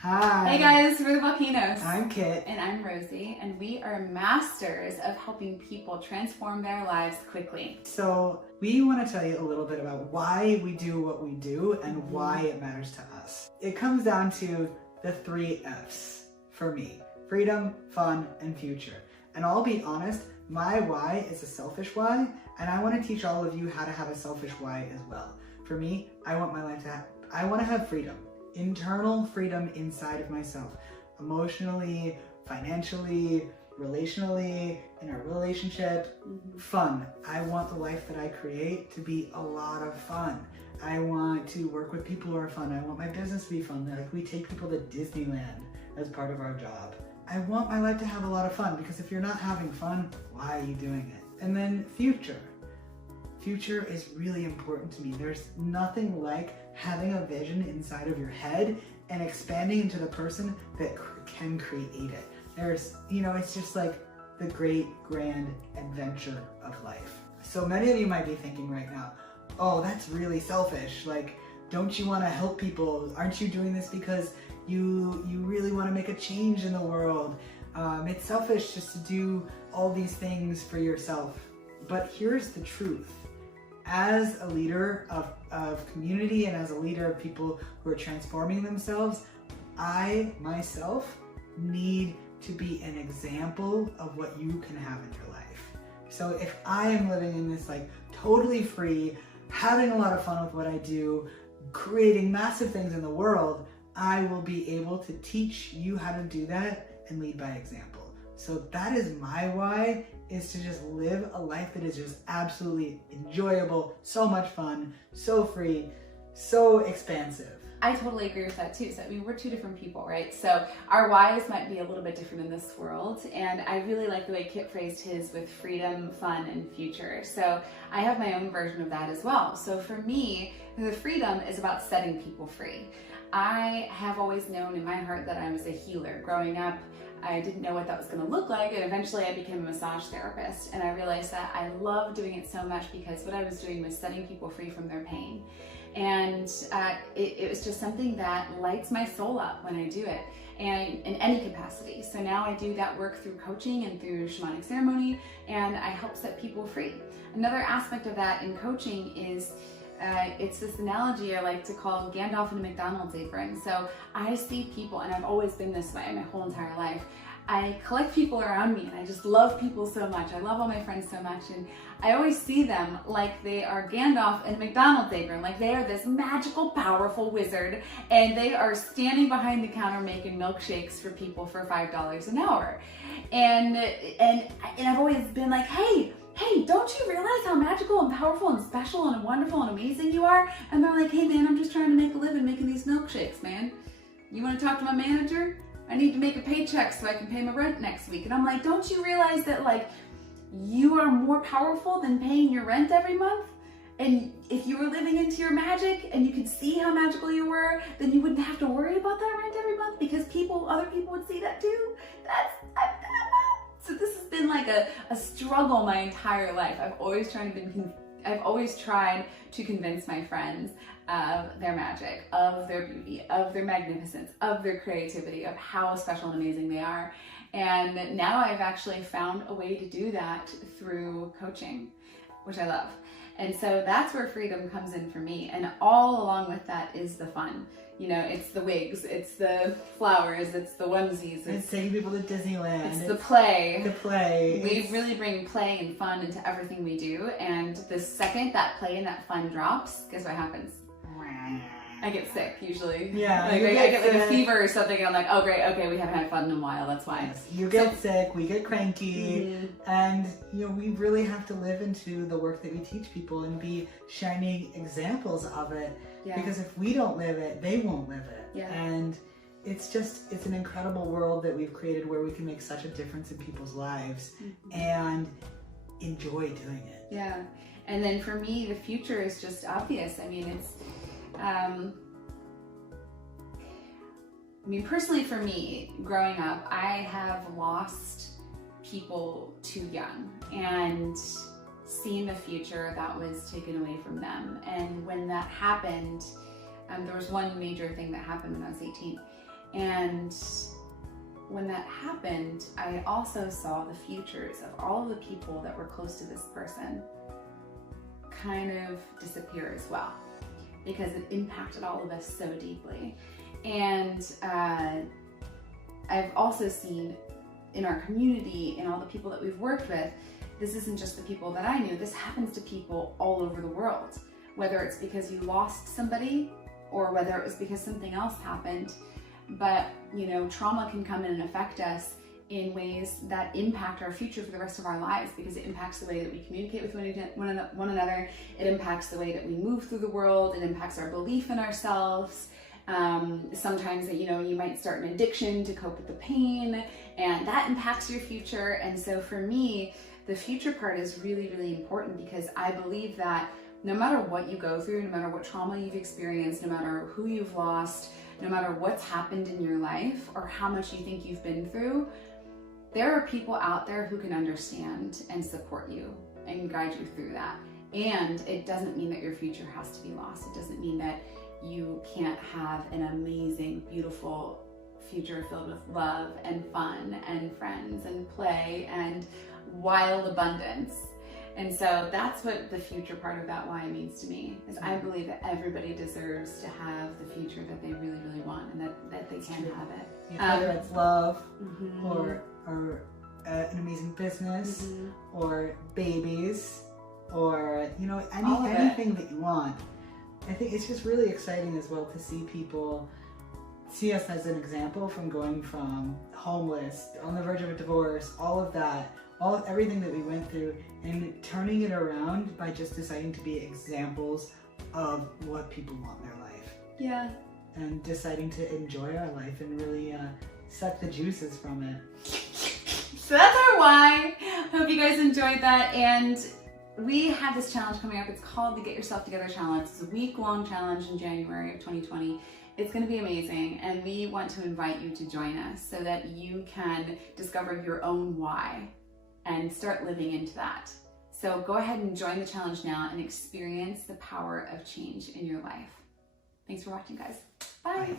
Hi. Hey guys, we're the Volcanoes. I'm Kit. And I'm Rosie, and we are masters of helping people transform their lives quickly. So we want to tell you a little bit about why we do what we do and why it matters to us. It comes down to the 3 F's for me: freedom, fun, and future. And I'll be honest, my why is a selfish why, and I want to teach all of you how to have a selfish why as well. For me, I want to have freedom. Internal freedom inside of myself, emotionally, financially, relationally, in a relationship, fun. I want the life that I create to be a lot of fun. I want to work with people who are fun. I want my business to be fun. Like, we take people to Disneyland as part of our job. I want my life to have a lot of fun, because if you're not having fun, why are you doing it? And then future. Future is really important to me. There's nothing like having a vision inside of your head and expanding into the person that can create it. It's just like the great grand adventure of life. So many of you might be thinking right now, oh, that's really selfish. Like, don't you want to help people? Aren't you doing this because you really want to make a change in the world? It's selfish just to do all these things for yourself. But here's the truth. As a leader of community and as a leader of people who are transforming themselves, I myself need to be an example of what you can have in your life. So if I am living in this totally free, having a lot of fun with what I do, creating massive things in the world, I will be able to teach you how to do that and lead by example. So that is my why, is to just live a life that is just absolutely enjoyable, so much fun, so free, so expansive. I totally agree with that too. So we're 2 different people, right? So our whys might be a little bit different in this world, and I really like the way Kit phrased his with freedom, fun, and future. So I have my own version of that as well. So for me, the freedom is about setting people free. I have always known in my heart that I was a healer. Growing up, I didn't know what that was going to look like, and eventually I became a massage therapist, and I realized that I loved doing it so much because what I was doing was setting people free from their pain. And it was just something that lights my soul up when I do it, and in any capacity. So now I do that work through coaching and through shamanic ceremony, and I help set people free. Another aspect of that in coaching is it's this analogy I like to call Gandalf in a McDonald's apron. So I see people, and I've always been this way my whole entire life. I collect people around me, and I just love people so much. I love all my friends so much, and I always see them like they are Gandalf in a McDonald's apron, like they are this magical, powerful wizard, and they are standing behind the counter making milkshakes for people for $5 an hour. And I've always been like, hey, don't you realize how magical and powerful and special and wonderful and amazing you are? And they're like, hey man, I'm just trying to make a living making these milkshakes, man. You want to talk to my manager? I need to make a paycheck so I can pay my rent next week. And I'm like, don't you realize that you are more powerful than paying your rent every month? And if you were living into your magic and you could see how magical you were, then you wouldn't have to worry about that rent every month, because other people would see that too. So this has been like a struggle my entire life. I've always tried to convince my friends of their magic, of their beauty, of their magnificence, of their creativity, of how special and amazing they are. And now I've actually found a way to do that through coaching, which I love. And so that's where freedom comes in for me. And all along with that is the fun. It's the wigs, it's the flowers, it's the onesies. It's taking people to Disneyland. It's the play. We really bring play and fun into everything we do. And the second that play and that fun drops, guess what happens? I get sick usually. Yeah. I get like a fever or something, and I'm like, oh great, okay, we haven't had fun in a while, that's why. Yes, you get sick, we get cranky, and we really have to live into the work that we teach people and be shining examples of it. Yeah. Because if we don't live it, they won't live it. Yeah. And it's an incredible world that we've created where we can make such a difference in people's lives and enjoy doing it. Yeah. And then for me, the future is just obvious. Personally for me, growing up, I have lost people too young and seen the future that was taken away from them. And when that happened, there was one major thing that happened when I was 18. And when that happened, I also saw the futures of all of the people that were close to this person kind of disappear as well, because it impacted all of us so deeply. And I've also seen in our community and all the people that we've worked with, this isn't just the people that I knew, this happens to people all over the world. Whether it's because you lost somebody or whether it was because something else happened. But, you know, trauma can come in and affect us in ways that impact our future for the rest of our lives, because it impacts the way that we communicate with one another. It impacts the way that we move through the world. It impacts our belief in ourselves. Sometimes, you know, you might start an addiction to cope with the pain, and that impacts your future. And so for me, the future part is really, really important, because I believe that no matter what you go through, no matter what trauma you've experienced, no matter who you've lost, no matter what's happened in your life or how much you think you've been through, there are people out there who can understand and support you and guide you through that. And it doesn't mean that your future has to be lost. It doesn't mean that you can't have an amazing, beautiful future filled with love and fun and friends and play and wild abundance. And so that's what the future part of that why means to me, is I believe that everybody deserves to have the future that they really, really want, and that they can have it. Yeah, whether it's love or an amazing business or babies or, you know, anything that you want. I think it's just really exciting as well to see people see us as an example, from going from homeless, on the verge of a divorce, all of that, everything that we went through, and turning it around by just deciding to be examples of what people want in their life. Yeah. And deciding to enjoy our life and really suck the juices from it. So that's our why. Hope you guys enjoyed that. And we have this challenge coming up. It's called the Get Yourself Together Challenge. It's a week-long challenge in January of 2020. It's going to be amazing, and we want to invite you to join us so that you can discover your own why and start living into that. So go ahead and join the challenge now and experience the power of change in your life. Thanks for watching, guys. Bye.